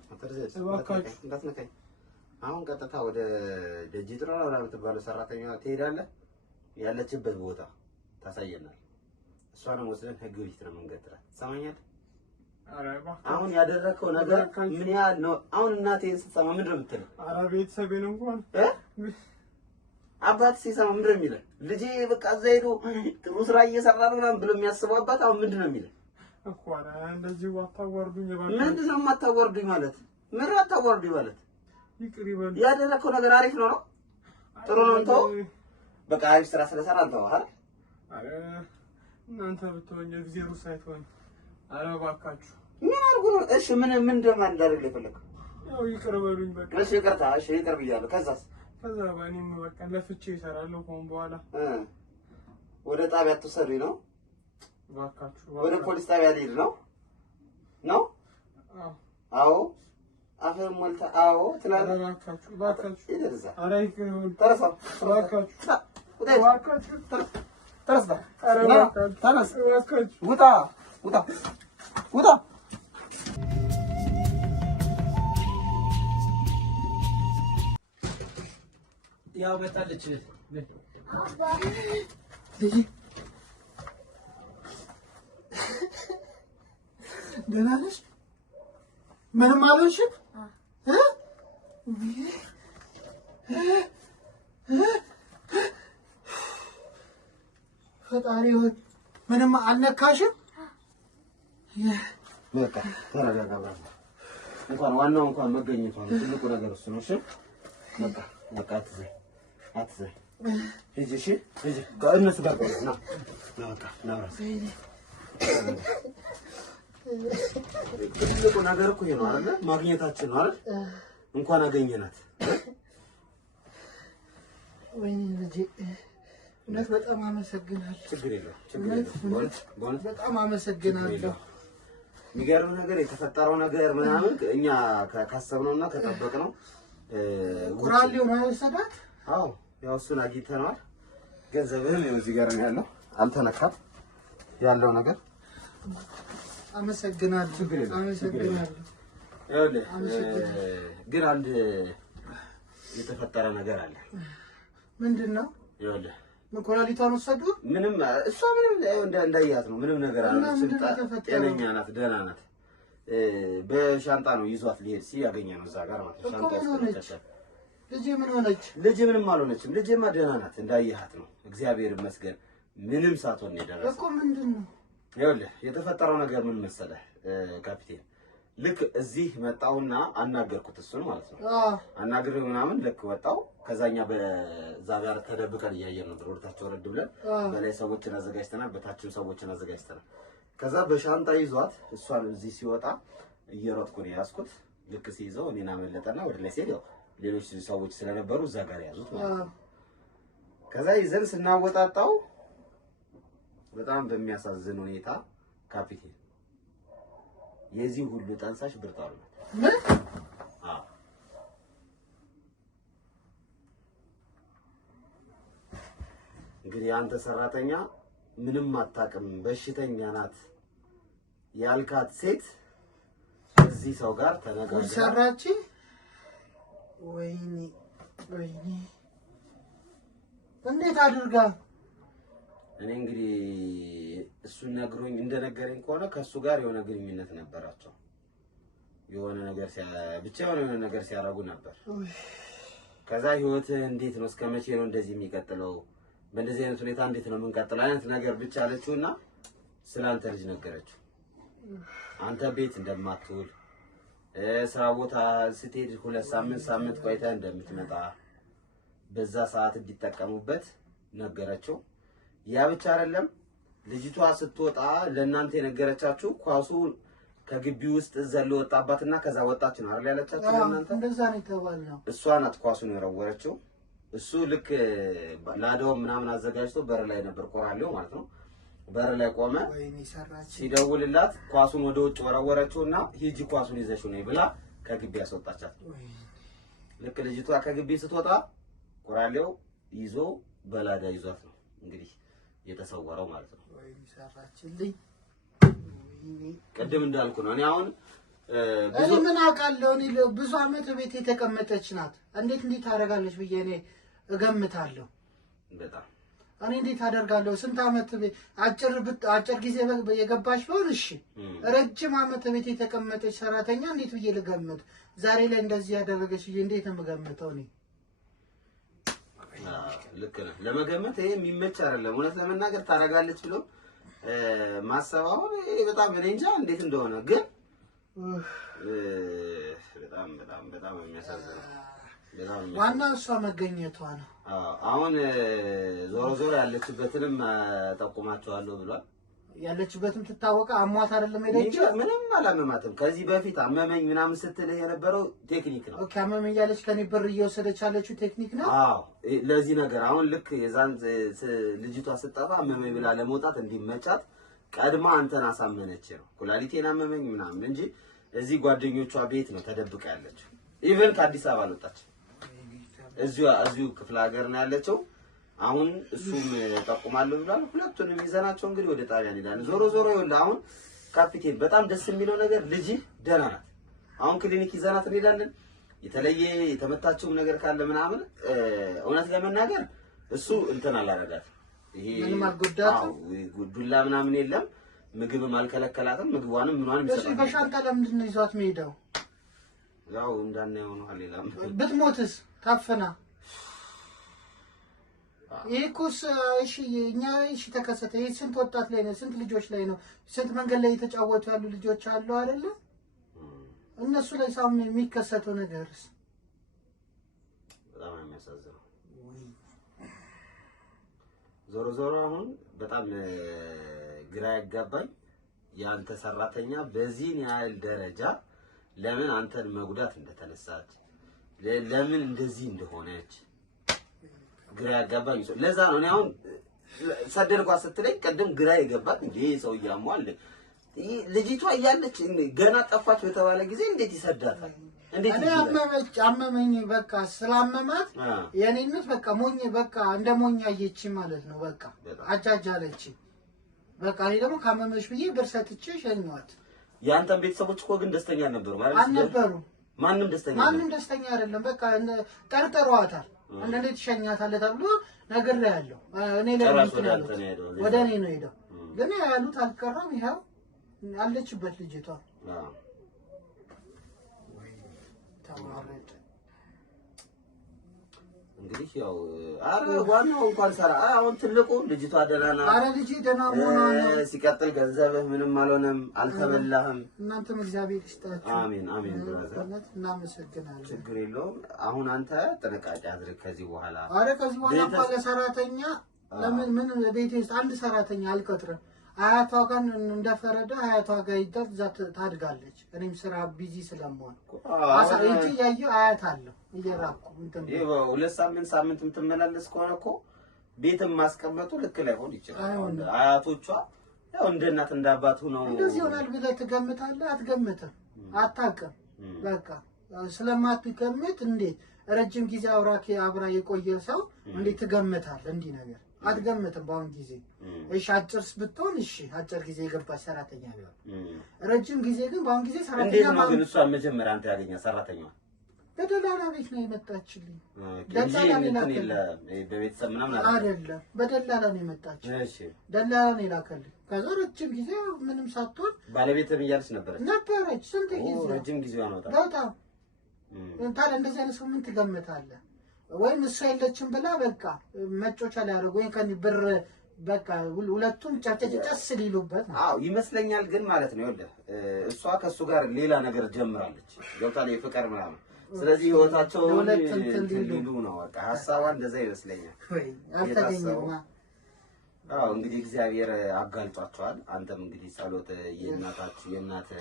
እባካችሁ እንዳትነካኝ። አሁን ቀጥታ ወደ ደጅጥራ ወደ የምትባለው ሰራተኛ ትሄዳለህ። ያለችበት ቦታ ታሳየናል። እሷንም ወስደን ህግ ቤት ነው የምንገትራት። ትሰማኛለህ? አሁን ያደረከው ነገር ምን ያህል ነው? አሁን እናቴን ስትሰማ ምንድን ነው የምትለው? ኧረ ቤተሰቤን እንኳን አባት ሲሰማ ምንድን ነው የሚለው? ልጄ በቃ እዛ ሄዶ ጥሩ ስራ እየሰራ ነው ምናምን ብሎ የሚያስበው አባት አሁን ምንድን ነው የሚለው? እኮ ኧረ እንደዚህ አታዋርዱኝ። ምንድን ነው የማታዋርዱኝ ማለት? ምን አታዋርዱኝ ማለት? ይቅር ይበሉ። ያደረከው ነገር አሪፍ ነው ነው? ጥሩ ነው እንተው። በቃ አሪፍ ስራ ስለሰራ አንተው አይደል? ኧረ እናንተ ብትሆኝ እግዚአብሔር ሳይሆን ኧረ እባካችሁ ምን አድርጎ ነው? እሺ ምን እንደማንዳረግ የፈለከው? ያው ይቅር በሉኝ በቃ። እሺ ይቅርታ። እሺ ይቅር ብያለሁ። ከዛስ? ከዛ በእኔም በቃ ለፍቼ እሰራለሁ። ከሆነ በኋላ ወደ ጣቢያ ትወሰዱኝ ነው? እባካችሁ ወደ ፖሊስ ጣቢያ ልሄድ ነው? አዎ አፈር ሞልታ አዎ ትላለህ። እባካችሁ ይደርሳ። ኧረ ይቅር በሉኝ። ተረሳ። እባካችሁ እባካችሁ ተረሳ። ኧረ እባካችሁ ተነስ። እባካችሁ ውጣ ውጣ ውጣ። ያው መጣለች። ደህና ነሽ? ምንም አልሆንሽም? ፈጣሪ ሆይ ምንም አልነካሽም? በቃ ተረጋጋ። እንኳን ዋናው እንኳን መገኘቷ ነው ትልቁ ነገር እሱ ነው። እሺ በቃ በቃ አትዘይ ሂጂ። እሺ ሂጂ። ከእነሱ ጋር ቆይ። ና በቃ ና ራስ ትልቁ ነገር እኮ ይሄ ነው አይደል? ማግኘታችን ነው አይደል? እንኳን አገኘናት። ወይኔ ልጄ እውነት በጣም አመሰግናለሁ። ችግር የለውም ችግር የለውም። በእውነት በጣም አመሰግናለሁ። የሚገርም ነገር የተፈጠረው ነገር ምናምን እኛ ካሰብነውና ከጠበቅነው ቁራሌው ነው የወሰዳት። አዎ ያው እሱን አግኝተነዋል። ገንዘብህም ይኸው እዚህ ጋር ነው ያለው። አልተነካም ያለው ነገር። አመሰግናለሁ። አመሰግናለሁ። ይኸውልህ ግን አንድ የተፈጠረ ነገር አለ። ምንድን ነው? ይኸውልህ ኩላሊቷን ወሰዱ? ምንም እሷ ምንም እንዳያት ነው። ምንም ነገር አለ። ጤነኛ ናት፣ ደህና ናት። በሻንጣ ነው ይዟት ሊሄድ ሲል ያገኘነው እዛ ጋር ማለት ነው። ሻንጣ ውስጥ ልጄ ምን ሆነች? ልጄ ምንም አልሆነችም። ልጄማ ደህና ናት፣ እንዳየሃት ነው። እግዚአብሔር ይመስገን ምንም ሳትሆን የደረሰ እኮ። ምንድን ነው? ይኸውልህ የተፈጠረው ነገር ምን መሰለህ ካፒቴን፣ ልክ እዚህ መጣሁና አናገርኩት እሱን ማለት ነው። አናግሬው ምናምን ልክ ወጣሁ። ከዛኛ በዛ ጋር ተደብቀን እያየን ነበር። ወደታች ወረድ ብለን በላይ ሰዎችን አዘጋጅተናል፣ በታችም ሰዎችን አዘጋጅተናል። ከዛ በሻንጣ ይዟት እሷን እዚህ ሲወጣ እየሮጥኩ ነው ያዝኩት። ልክ ሲይዘው እኔን አመለጠና ወደ ላይ ሲሄድ ያው ሌሎች ሰዎች ስለነበሩ እዛ ጋር ያዙት ማለት ነው። ከዛ ይዘን ስናወጣጣው በጣም በሚያሳዝን ሁኔታ ካፒቴን የዚህ ሁሉ ጠንሳሽ ብርታሩ ነው። አዎ እንግዲህ አንተ ሰራተኛ ምንም አታውቅም፣ በሽተኛ ናት ያልካት ሴት እዚህ ሰው ጋር ተነጋግራ ሰራች። ወይኔ ወይኔ፣ እንዴት አድርጋ? እኔ እንግዲህ እሱን ነግሮኝ እንደነገረኝ ከሆነ ከሱ ጋር የሆነ ግንኙነት ነበራቸው። የሆነ ነገር ብቻ የሆነ ነገር ሲያረጉ ነበር። ከዛ ህይወትህ እንዴት ነው? እስከ መቼ ነው እንደዚህ የሚቀጥለው? በእንደዚህ አይነት ሁኔታ እንዴት ነው የምንቀጥለው አይነት ነገር ብቻ አለችውና ስላንተ ልጅ ነገረችው። አንተ ቤት እንደማትውል ስራ ቦታ ስትሄድ 2 ሳምንት ቆይታ እንደምትመጣ በዛ ሰዓት እንዲጠቀሙበት ነገረችው። ያ ብቻ አይደለም ልጅቷ ስትወጣ ለእናንተ የነገረቻችሁ ኳሱ ከግቢ ውስጥ ዘሎ ወጣባትና ከዛ ወጣች ነው አይደል ያለቻችሁ ለእናንተ? እንደዛ ነው የተባለው። እሷ ናት ኳሱን የወረወረችው። እሱ ልክ ላዳው ምናምን አዘጋጅቶ በር ላይ ነበር ቆራሌው ማለት ነው። በር ላይ ቆመ። ሲደውልላት ኳሱን ወደ ውጭ ወረወረችውና ሂጂ ኳሱን ይዘሽው ነይ ብላ ከግቢ ያስወጣቻት። ልክ ልጅቷ ከግቢ ስትወጣ ቆራሌው ይዞ በላዳ ይዟት ነው እንግዲህ የተሰወረው ማለት ነው። ሰራችልኝ። ቅድም እንዳልኩ ነው። እኔ አሁን እኔ ምን አውቃለሁ? እኔ ብዙ አመት ቤት የተቀመጠች ናት። እንዴት ታደርጋለች ብዬ እኔ እገምታለሁ። በጣም እኔ እንዴት አደርጋለሁ? ስንት አመት ቤት አጭር ጊዜ የገባች ቢሆን እሺ፣ ረጅም አመት ቤት የተቀመጠች ሰራተኛ እንዴት ብዬ ልገምት? ዛሬ ላይ እንደዚህ ያደረገች ብዬ እንዴት ነው የምገምተው? እኔ ልክ ነህ። ለመገመት ይሄ የሚመች አይደለም። እውነት ለመናገር ታደርጋለች ብሎ ማሰባው በጣም እኔ እንጃ እንዴት እንደሆነ ግን በጣም የሚያሳዝነው ዋናው እሷ መገኘቷ ነው። አሁን ዞሮ ያለችበትንም ጠቁማቸዋለሁ ብሏል። ያለችበትም ትታወቀ። አሟት አይደለም ሄደች። ምንም አላመማትም። ከዚህ በፊት አመመኝ ምናምን ስትልህ የነበረው ቴክኒክ ነው። ኦኬ፣ አመመኝ ያለች ከኔ ብር እየወሰደች ያለችው ቴክኒክ ነው። አዎ፣ ለዚህ ነገር አሁን ልክ የዛን ልጅቷ ስትጠፋ አመመኝ ብላ ለመውጣት እንዲመቻት ቀድማ አንተን አሳመነች ነው። ኩላሊቴን አመመኝ ምናምን እንጂ እዚህ ጓደኞቿ ቤት ነው ተደብቃ ያለችው። ኢቨን ከአዲስ አበባ አልወጣች። እዚሁ ክፍለ ሀገር ነው ያለችው። አሁን እሱም ጠቁማለሁ ብሏል። ሁለቱንም ይዘናቸው እንግዲህ ወደ ጣቢያ እንሄዳለን። ዞሮ ይኸውልህ አሁን ካፒቴን በጣም ደስ የሚለው ነገር ልጅ ደህና ናት። አሁን ክሊኒክ ይዘናት እንሄዳለን። የተለየ የተመታችው ነገር ካለ ምናምን እውነት ለመናገር እሱ እንትን አላረጋት። ይሄ ምንም አልጎዳትም። ዱላ ምናምን የለም። ምግብም አልከለከላትም። ምግቧንም ምኗንም ይሰጣል። እሺ፣ በሻንጣ ለምንድን ነው ይዟት የሚሄደው? ያው እንዳናየው ነው። ሌላም ብትሞትስ ታፈና ይሄኩስ እሺ፣ እኛ እሺ ተከሰተ። ይሄ ስንት ወጣት ላይ ነው? ስንት ልጆች ላይ ነው? ስንት መንገድ ላይ የተጫወቱ ያሉ ልጆች አሉ አይደለ? እነሱ ላይ ሳም የሚከሰተው ነገርስ በጣም የሚያሳዝነው። ዞሮ አሁን በጣም ግራ ያጋባኝ ያንተ ሰራተኛ በዚህን ያህል ደረጃ ለምን አንተን መጉዳት እንደተነሳች ለምን እንደዚህ እንደሆነች ግራ ያጋባኝ። ለዛ ነው እኔ አሁን ሰደድኳት ስትለኝ ቀደም ግራ የገባት እንዴ ሰው ያሟል ልጅቷ እያለች ገና ጠፋች በተባለ ጊዜ እንዴት ይሰዳታል? እንዴት እኔ አመመኝ በቃ ስላመማት የኔነት በቃ ሞኝ በቃ እንደ ሞኝ አየች ማለት ነው። በቃ አጃጃለች። በቃ እኔ ደግሞ ካመመሽ ብዬ ብር ሰጥቼ ሸኘኋት። ያንተም ቤተሰቦች እኮ ግን ደስተኛ ነበሩ ማለት ነው? አልነበሩም። ማንም ደስተኛ አይደለም። በቃ ጠርጥረዋታል። እንዴት ትሸኛታለህ ተብሎ ነግሬያለሁ። እኔ ወደ እኔ ነው ሄደው ግን ያሉት አልቀረም። ይኸው አለችበት ልጅቷ። እንግዲህ ያው ዋናው እንኳን ሰራ አሁን ትልቁ ልጅቷ ደህና ናት። ኧረ ልጅ ደህና ሆና ነው። ሲቀጥል ገንዘብህ ምንም አልሆነም፣ አልተበላህም። እናንተም እግዚአብሔር ይስጣችሁ። አሜን አሜን። እናመሰግናለን። ችግር የለውም። አሁን አንተ ጥንቃቄ አድርግ ከዚህ በኋላ። ኧረ ከዚህ በኋላ እንኳን ለሰራተኛ ለምን ምን ቤቴ ውስጥ አንድ ሰራተኛ አልቀጥርም። አያቷ ጋር እንደፈረደ አያቷ ጋር ይደር ዛት ታድጋለች። እኔም ስራ ቢዚ ስለምሆን አሳይጂ ያየው አያት አለ እየራኩ እንትን ይሄ 2 ሳምንት የምትመላለስ ከሆነ እኮ ቤትም ማስቀመጡ ልክ ላይሆን ይችላል። አያቶቿ ያው እንደ እናት እንደ አባቱ ነው። እንደዚህ ይሆናል ብለህ ትገምታለህ? አትገምትም፣ አታውቅም። በቃ ስለማትገምት እንዴት ረጅም ጊዜ አብራ የቆየ ሰው እንዴት ትገምታለህ? እንዲህ ነገር አትገምትም። በአሁን ጊዜ እሺ አጭርስ ብትሆን እሺ አጭር ጊዜ የገባች ሰራተኛ ቢሆን ረጅም ጊዜ ግን በአሁን ጊዜ ሰራተኛ እንዴት ነው ግን እሷን መጀመሪያ አንተ ያገኛ ሰራተኛዋ በደላላ ቤት ነው የመጣችልኝ። ደላላ በቤተሰብ ምናምን አይደለም፣ በደላላ ነው የመጣችው። እሺ ደላላ ነው የላከልኝ። ከዛ ረጅም ጊዜ ምንም ሳትሆን ባለቤትም እያለች ነበረች። ስንት ጊዜ ረጅም ጊዜ ነው በጣም ታዲያ እንደዚህ አይነት ሰው ምን ትገምታለህ? ወይም እሷ የለችም ብላ በቃ መጮቻ ላይ ያደርጉ ወይ ከኒ ብር በቃ ሁለቱም ጨጨጨስ ሊሉበት ነው። አዎ ይመስለኛል። ግን ማለት ነው ይኸውልህ እሷ ከሱ ጋር ሌላ ነገር ጀምራለች ገብቷል የፍቅር ምናምን ስለዚህ ህይወታቸው ሊሉ ነው በቃ ሐሳቧ እንደዛ ይመስለኛል። አልተገኘማ አዎ እንግዲህ እግዚአብሔር አጋልጧቸዋል። አንተም እንግዲህ ጸሎት የእናታችሁ የእናተ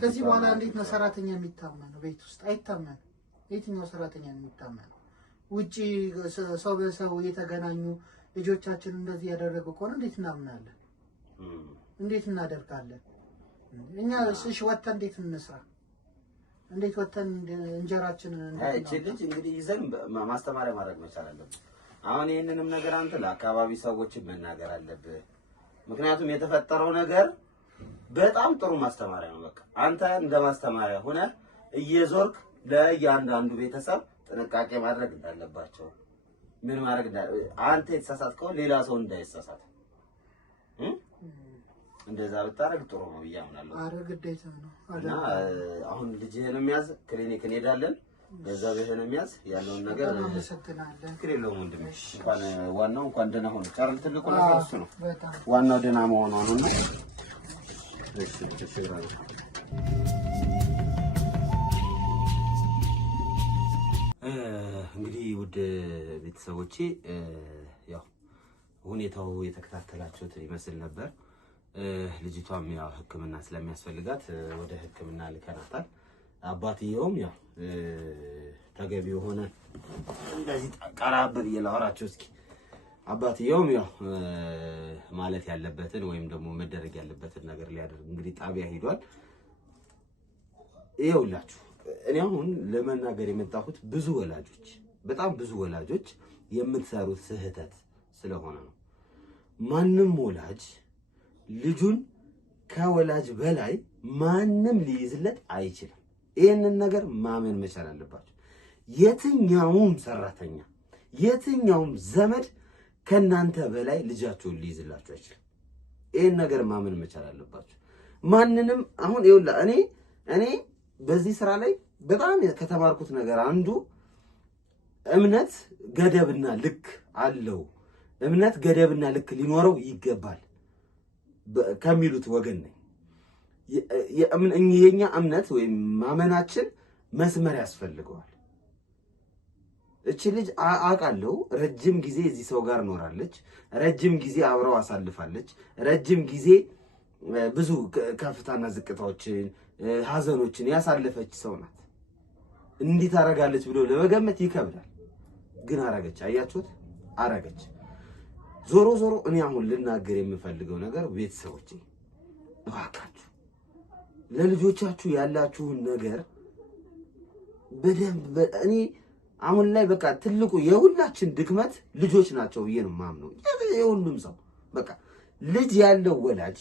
ከዚህ በኋላ እንዴት ነው ሰራተኛ የሚታመነው? ቤት ውስጥ አይታመንም። የትኛው ሰራተኛ የሚታመነው? ውጪ ሰው በሰው የተገናኙ ልጆቻችን እንደዚህ ያደረጉ ከሆነ እንዴት እናምናለን? እንዴት እናደርጋለን? እኛ እሺ ወተን እንዴት እንስራ? እንዴት ወተን እንጀራችንን እቺ ልጅ እንግዲህ ይዘን ማስተማሪያ ማድረግ መቻል አለብን። አሁን ይሄንንም ነገር አንተ ለአካባቢ ሰዎች መናገር አለብህ። ምክንያቱም የተፈጠረው ነገር በጣም ጥሩ ማስተማሪያ ነው። በቃ አንተ እንደ ማስተማሪያ ሆነ እየዞርክ ለእያንዳንዱ ቤተሰብ ጥንቃቄ ማድረግ እንዳለባቸው ምን ማድረግ አንተ የተሳሳትከው ሌላ ሰው እንዳይሳሳት እንደዛ ብታረግ ጥሩ ነው ብዬ አምናለሁ። አረ ግዴታ ነው። እና አሁን ልጅህንም ያዝ ክሊኒክ እንሄዳለን። በዛ ቤተንም ያዝ ያለውን ነገር እናመሰግናለን። ክሬለው ወንድሜ እንኳን ዋናው እንኳን ደህና ሆነ። ቻርል ትልቁ ነገር እሱ ነው። ዋናው ደህና መሆኑ ነውና እሺ ተሰራው እንግዲህ ውድ ቤተሰቦቼ ያው ሁኔታው የተከታተላችሁት ይመስል ነበር። ልጅቷም ያው ሕክምና ስለሚያስፈልጋት ወደ ሕክምና ልከናታል። አባትየውም ያው ተገቢ የሆነ እንደዚህ ቀራብ ይላወራችሁ እስኪ አባትየውም ያው ማለት ያለበትን ወይም ደግሞ መደረግ ያለበትን ነገር ሊያደርግ እንግዲህ ጣቢያ ሄዷል። ይኸውላችሁ እኔ አሁን ለመናገር የመጣሁት ብዙ ወላጆች በጣም ብዙ ወላጆች የምትሰሩት ስህተት ስለሆነ ነው። ማንም ወላጅ ልጁን ከወላጅ በላይ ማንም ሊይዝለት አይችልም። ይሄንን ነገር ማመን መቻል አለባችሁ። የትኛውም ሰራተኛ የትኛውም ዘመድ ከናንተ በላይ ልጃችሁን ሊይዝላችሁ አይችልም። ይሄን ነገር ማመን መቻል አለባችሁ። ማንንም አሁን ይውላ እኔ በዚህ ስራ ላይ በጣም ከተማርኩት ነገር አንዱ እምነት ገደብና ልክ አለው። እምነት ገደብና ልክ ሊኖረው ይገባል ከሚሉት ወገን ነኝ። የኛ እምነት ወይም ማመናችን መስመር ያስፈልገዋል። እቺ ልጅ አውቃለሁ ረጅም ጊዜ እዚህ ሰው ጋር ኖራለች። ረጅም ጊዜ አብረው አሳልፋለች። ረጅም ጊዜ ብዙ ከፍታና ዝቅታዎችን ሀዘኖችን ያሳለፈች ሰው ናት። እንዲህ ታረጋለች ብሎ ለመገመት ይከብዳል። ግን አረገች። አያችሁት? አረገች። ዞሮ ዞሮ እኔ አሁን ልናገር የምፈልገው ነገር ቤተሰቦቼ እባካችሁ ለልጆቻችሁ ያላችሁን ነገር በደንብ እኔ አሁን ላይ በቃ ትልቁ የሁላችን ድክመት ልጆች ናቸው ብዬ ነው የማምነው። የሁሉም ሰው በቃ ልጅ ያለው ወላጅ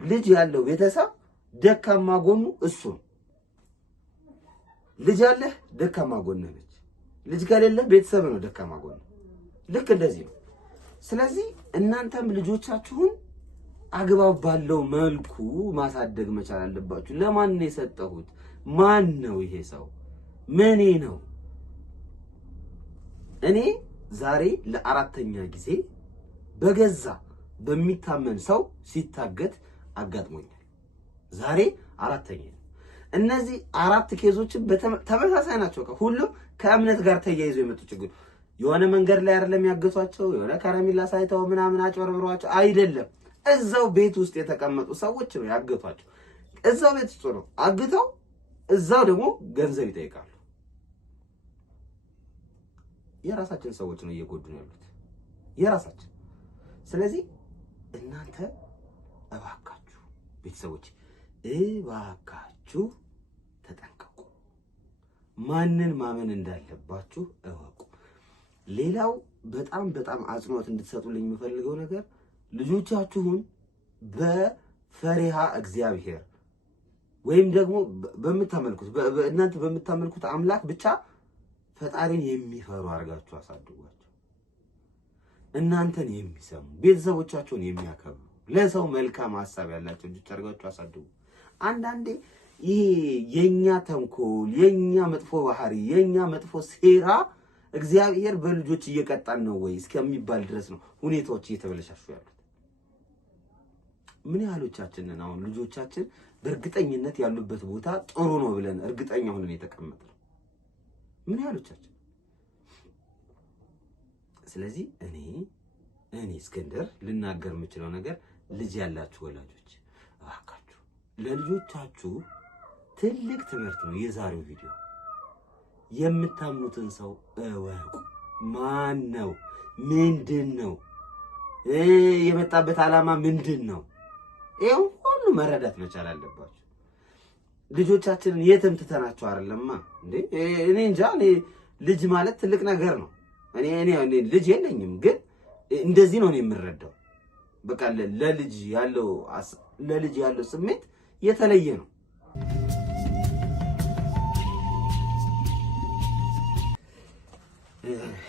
ልጅ ያለው ቤተሰብ ደካማ ጎኑ እሱ ነው። ልጅ ያለህ ደካማ ጎንህ ነች። ልጅ ከሌለ ቤተሰብ ነው ደካማ ጎን። ልክ እንደዚህ ነው። ስለዚህ እናንተም ልጆቻችሁን አግባብ ባለው መልኩ ማሳደግ መቻል አለባችሁ። ለማን ነው የሰጠሁት? ማን ነው ይሄ ሰው? ምኔ ነው? እኔ ዛሬ ለአራተኛ ጊዜ በገዛ በሚታመን ሰው ሲታገት አጋጥሞኛል። ዛሬ አራተኛ ነው። እነዚህ አራት ኬዞችን ተመሳሳይ ናቸው። ሁሉም ከእምነት ጋር ተያይዞ የመጡ ችግር የሆነ መንገድ ላይ አይደለም ያገቷቸው፣ የሆነ ከረሜላ ሳይተው ምናምን አጭበርብሯቸው አይደለም። እዛው ቤት ውስጥ የተቀመጡ ሰዎች ነው ያገቷቸው። እዛው ቤት ውስጥ ነው አግተው፣ እዛው ደግሞ ገንዘብ ይጠይቃሉ። የራሳችን ሰዎች ነው እየጎዱ ነው ያሉት፣ የራሳችን። ስለዚህ እናንተ እባካችሁ ቤተሰቦች እባካችሁ ተጠንቀቁ። ማንን ማመን እንዳለባችሁ እወቁ። ሌላው በጣም አጽንኦት እንድትሰጡልኝ የምፈልገው ነገር ልጆቻችሁን በፈሪሃ እግዚአብሔር ወይም ደግሞ እናንተ በምታመልኩት አምላክ ብቻ ፈጣሪን የሚፈሩ አድርጋችሁ አሳድጓቸው። እናንተን የሚሰሙ ቤተሰቦቻቸውን የሚያከብሩ ለሰው መልካም ሐሳብ ያላቸው ልጆች አድርጋችሁ አሳድጉ። አንዳንዴ ይሄ የኛ ተንኮል፣ የኛ መጥፎ ባህሪ፣ የኛ መጥፎ ሴራ እግዚአብሔር በልጆች እየቀጣን ነው ወይ እስከሚባል ድረስ ነው ሁኔታዎች እየተበለሻሹ ያሉት። ምን ያህሎቻችንን አሁን ልጆቻችን በእርግጠኝነት ያሉበት ቦታ ጥሩ ነው ብለን እርግጠኛ ሆነን የተቀመጥነው? ምን ያህሎቻችን? ስለዚህ እኔ እስክንድር ልናገር የምችለው ነገር ልጅ ያላችሁ ወላጆች እባካችሁ ለልጆቻችሁ ትልቅ ትምህርት ነው የዛሬው ቪዲዮ። የምታምኑትን ሰው እወቁ። ማን ነው? ምንድን ነው? የመጣበት ዓላማ ምንድን ነው? ይሄን ሁሉ መረዳት መቻል አለባችሁ። ልጆቻችንን የትም ትተናቸው አይደለማ እንዴ? እኔ እንጃ። እኔ ልጅ ማለት ትልቅ ነገር ነው። እኔ ልጅ የለኝም፣ ግን እንደዚህ ነው እኔ የምረዳው። በቃ ለልጅ ያለው ስሜት የተለየ ነው።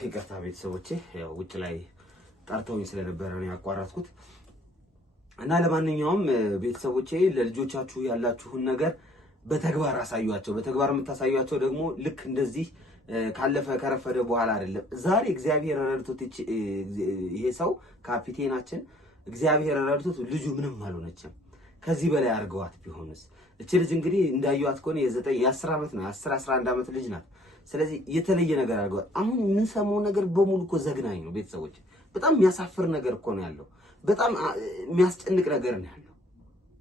ይቅርታ ቤተሰቦቼ፣ ያው ውጭ ላይ ጠርተውኝ ስለነበረ ነው ያቋረጥኩት። እና ለማንኛውም ቤተሰቦቼ ለልጆቻችሁ ያላችሁን ነገር በተግባር አሳዩአቸው። በተግባር የምታሳዩአቸው ደግሞ ልክ እንደዚህ ካለፈ ከረፈደ በኋላ አይደለም። ዛሬ እግዚአብሔር ረድቶት ይሄ ሰው ካፒቴናችን እግዚአብሔር ረድቶት ልጁ ምንም አልሆነችም። ከዚህ በላይ አድርገዋት ቢሆንስ? እቺ ልጅ እንግዲህ እንዳዩአት ከሆነ የ10 ዓመት ነው 11 ዓመት ልጅ ናት። ስለዚህ የተለየ ነገር አድርገዋት። አሁን የምንሰማው ነገር በሙሉ እኮ ዘግናኝ ነው ቤተሰቦች። በጣም የሚያሳፍር ነገር እኮ ነው ያለው። በጣም የሚያስጨንቅ ነገር ነው ያለው።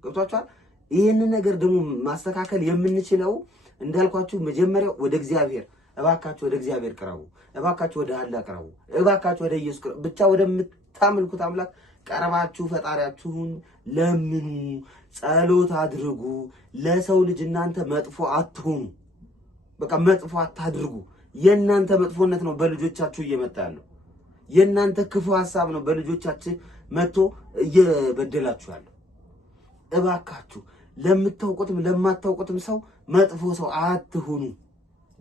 ገብቷችኋል? ይህንን ነገር ደግሞ ማስተካከል የምንችለው እንዳልኳችሁ መጀመሪያው ወደ እግዚአብሔር እባካችሁ ወደ እግዚአብሔር ቅረቡ፣ እባካችሁ ወደ አላህ ቅረቡ፣ እባካችሁ ወደ ኢየሱስ ቅረቡ። ብቻ ወደምታመልኩት አምላክ ቀርባችሁ ፈጣሪያችሁን ለምኑ፣ ጸሎት አድርጉ። ለሰው ልጅ እናንተ መጥፎ አትሁኑ። በቃ መጥፎ አታድርጉ። የእናንተ መጥፎነት ነው በልጆቻችሁ እየመጣ ያለው። የእናንተ ክፉ ሐሳብ ነው በልጆቻችሁ መጥቶ እየበደላችሁ ያለው። እባካችሁ ለምታውቁትም ለማታውቁትም ሰው መጥፎ ሰው አትሁኑ።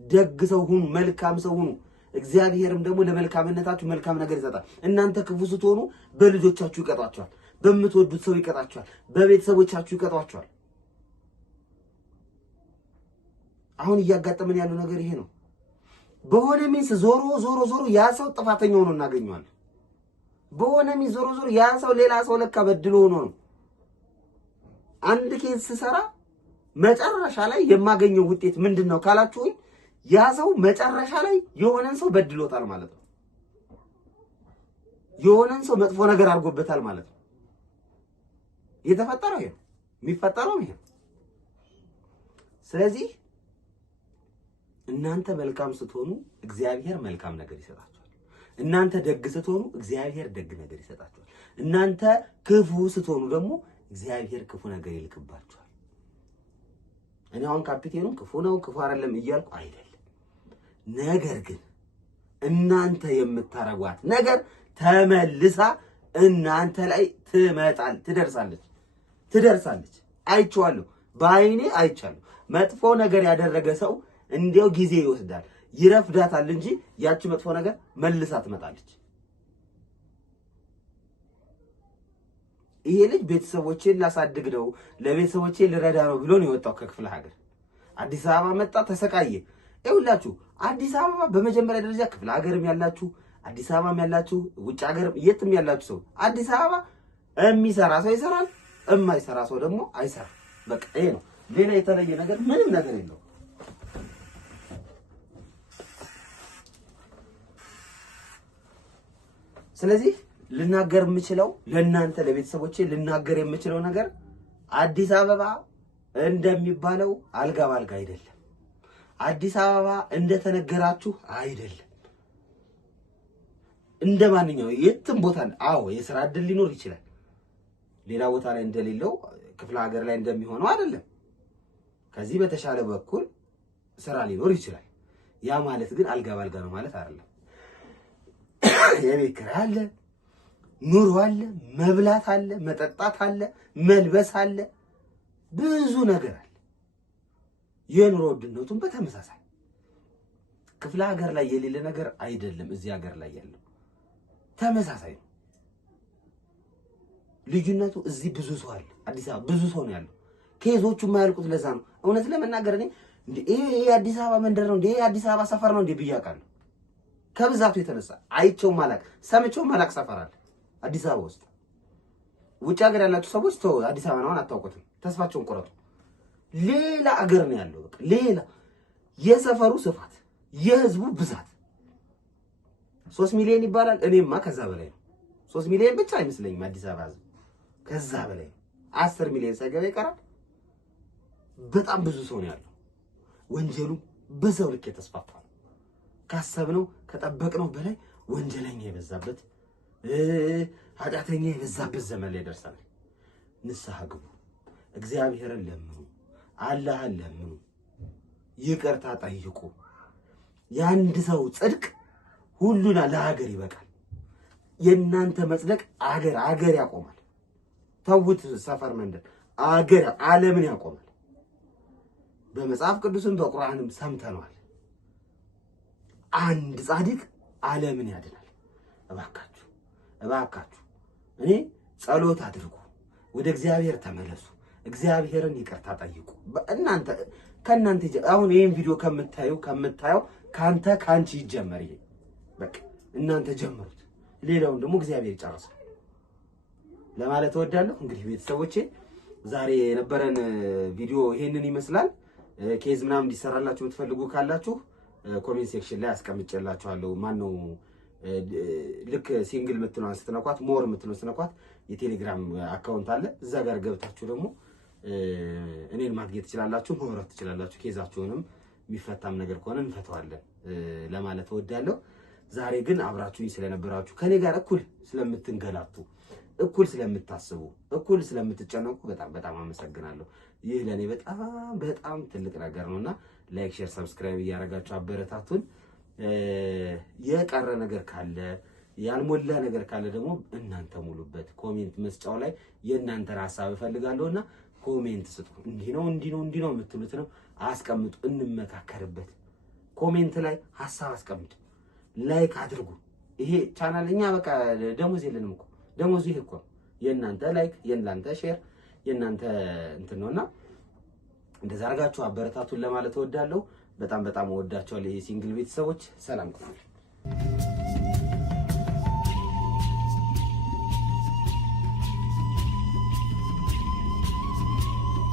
ደግ ሰው ሁኑ፣ መልካም ሰው ሁኑ። እግዚአብሔርም ደግሞ ለመልካምነታችሁ መልካም ነገር ይሰጣል። እናንተ ክፉ ስትሆኑ በልጆቻችሁ ይቀጣችኋል፣ በምትወዱት ሰው ይቀጣችኋል፣ በቤተሰቦቻችሁ ይቀጣችኋል። አሁን እያጋጠመን ያለው ነገር ይሄ ነው። በሆነ ሚንስ ዞሮ ያ ሰው ጥፋተኛ ሆኖ እናገኘዋለን። በሆነ ሚንስ ዞሮ ያ ሰው ሌላ ሰው ለካ በድሎ ሆኖ ነው። አንድ ኬዝ ስሰራ መጨረሻ ላይ የማገኘው ውጤት ምንድነው ካላችሁኝ፣ ያ ሰው መጨረሻ ላይ የሆነን ሰው በድሎታል ማለት ነው። የሆነን ሰው መጥፎ ነገር አድርጎበታል ማለት ነው። የተፈጠረው ይሄ ነው፣ የሚፈጠረው ይሄ ነው። ስለዚህ እናንተ መልካም ስትሆኑ እግዚአብሔር መልካም ነገር ይሰጣችኋል። እናንተ ደግ ስትሆኑ እግዚአብሔር ደግ ነገር ይሰጣችኋል። እናንተ ክፉ ስትሆኑ ደግሞ እግዚአብሔር ክፉ ነገር ይልክባችኋል። እኔ አሁን ካፒቴኑ ክፉ ነው ክፉ አይደለም እያልኩ አይደለም። ነገር ግን እናንተ የምታረጓት ነገር ተመልሳ እናንተ ላይ ትደርሳለች። አይቼዋለሁ፣ በአይኔ አይቻለሁ። መጥፎ ነገር ያደረገ ሰው እንዲያው ጊዜ ይወስዳል፣ ይረፍዳታል እንጂ ያቺ መጥፎ ነገር መልሳ ትመጣለች። ይሄ ልጅ ቤተሰቦቼን ላሳድግ ነው፣ ለቤተሰቦቼ ልረዳ ነው ብሎ ነው የወጣው ከክፍለ ሀገር። አዲስ አበባ መጣ፣ ተሰቃየ። ይኸውላችሁ አዲስ አበባ በመጀመሪያ ደረጃ ክፍለ ሀገርም ያላችሁ አዲስ አበባም ያላችሁ ውጭ ሀገርም የትም ያላችሁ ሰው አዲስ አበባ የሚሰራ ሰው ይሰራል፣ የማይሰራ ሰው ደግሞ አይሰራም። በቃ ይሄ ነው። ሌላ የተለየ ነገር ምንም ነገር የለው። ስለዚህ ልናገር የምችለው ለእናንተ ለቤተሰቦቼ ልናገር የምችለው ነገር አዲስ አበባ እንደሚባለው አልጋ ባልጋ አይደለም። አዲስ አበባ እንደተነገራችሁ አይደለም። እንደማንኛው የትም ቦታ አዎ የሥራ ዕድል ሊኖር ይችላል። ሌላ ቦታ ላይ እንደሌለው ክፍለ ሀገር ላይ እንደሚሆነው አይደለም። ከዚህ በተሻለ በኩል ስራ ሊኖር ይችላል። ያ ማለት ግን አልጋ ባልጋ ነው ማለት አይደለም። የቤት ኪራይ አለ፣ ኑሮ አለ፣ መብላት አለ፣ መጠጣት አለ፣ መልበስ አለ፣ ብዙ ነገር አለ። የኑሮ ውድነቱን በተመሳሳይ ክፍለ ሀገር ላይ የሌለ ነገር አይደለም። እዚህ ሀገር ላይ ያለው ተመሳሳይ ነው። ልዩነቱ እዚህ ብዙ ሰው አለ፣ አዲስ አበባ ብዙ ሰው ነው ያለው። ኬዞቹ የማያልቁት ለዛ ነው። እውነት ለመናገር እኔ ይሄ የአዲስ አበባ መንደር ነው እንዴ? ይሄ የአዲስ አበባ ሰፈር ነው እንዴ ብዬ አውቃለሁ። ከብዛቱ የተነሳ አይቼው ማላቅ ሰምቼው ማላቅ ሰፈር አለ አዲስ አበባ ውስጥ። ውጭ ሀገር ያላችሁ ሰዎች ተው አዲስ አበባ ነው አታውቁትም። ተስፋቸውን ቆረጡ። ሌላ አገር ነው ያለው። በቃ ሌላ የሰፈሩ ስፋት የህዝቡ ብዛት 3 ሚሊዮን ይባላል። እኔማ ከዛ በላይ ነው። 3 ሚሊዮን ብቻ አይመስለኝም አዲስ አበባ ህዝብ ከዛ በላይ 10 ሚሊዮን ሳይገባ ይቀራል። በጣም ብዙ ሰው ነው ያለው። ወንጀሉ በዛው ልክ የተስፋፋ ነው። ካሰብነው ከጠበቅነው በላይ ወንጀለኛ የበዛበት ኃጢአተኛ የበዛበት ዘመን ላይ ደርሰናል። ንስሐ ግቡ፣ እግዚአብሔርን ለምኑ፣ አላህን ለምኑ፣ ይቅርታ ጠይቁ። የአንድ ሰው ጽድቅ ሁሉና ለሀገር ይበቃል። የእናንተ መጽደቅ አገር ያቆማል። ተውት ሰፈር መንደር አገር ዓለምን ያቆማል። በመጽሐፍ ቅዱስም በቁርአንም ሰምተናል። አንድ ጻድቅ ዓለምን ያድናል። እባካችሁ እኔ ጸሎት አድርጉ፣ ወደ እግዚአብሔር ተመለሱ፣ እግዚአብሔርን ይቅርታ ጠይቁ። ከእናንተ አሁን ይሄን ቪዲዮ ከምታየው ካንቺ ይጀመር። ይሄ በቃ እናንተ ጀምሩት፣ ሌላውን ደግሞ እግዚአብሔር ይጨርሳል ለማለት እወዳለሁ። እንግዲህ ቤተሰቦቼ ዛሬ የነበረን ቪዲዮ ይሄንን ይመስላል። ኬዝ ምናምን እንዲሰራላችሁ የምትፈልጉ ካላችሁ ኮሜንት ሴክሽን ላይ አስቀምጬላችኋለሁ። ማነው ልክ ሲንግል የምትለዋን ስትነኳት ሞር የምትለውን ስትነኳት የቴሌግራም አካውንት አለ። እዛ ጋር ገብታችሁ ደግሞ እኔን ማግኘት ትችላላችሁ፣ ማውራት ትችላላችሁ። ኬዛችሁንም የሚፈታም ነገር ከሆነ እንፈታዋለን ለማለት እወዳለሁ። ዛሬ ግን አብራችሁኝ ስለነበራችሁ ከኔ ጋር እኩል ስለምትንገላቱ፣ እኩል ስለምታስቡ፣ እኩል ስለምትጨነቁ በጣም አመሰግናለሁ። ይህ ለኔ በጣም ትልቅ ነገር ነውና ላይክ፣ ሼር፣ ሰብስክራይብ እያደረጋችሁ አበረታቱን። የቀረ ነገር ካለ ያልሞላ ነገር ካለ ደግሞ እናንተ ሙሉበት። ኮሜንት መስጫው ላይ የእናንተን ሐሳብ እፈልጋለሁና ኮሜንት ስጡ። እንዲህ ነው የምትሉት ነው አስቀምጡ፣ እንመካከርበት። ኮሜንት ላይ ሐሳብ አስቀምጡ፣ ላይክ አድርጉ። ይሄ ቻናል እኛ በቃ ደሞዝ የለንም እኮ ደሞዙ ይሄ እኮ የእናንተ ላይክ፣ የእናንተ ሼር፣ የእናንተ እንትን ነውና እንደዛ አድርጋችሁ አበረታቱን ለማለት እወዳለሁ። በጣም እወዳቸዋለሁ። ይሄ ሲንግል ቤተሰቦች ሰላም ቆዩ።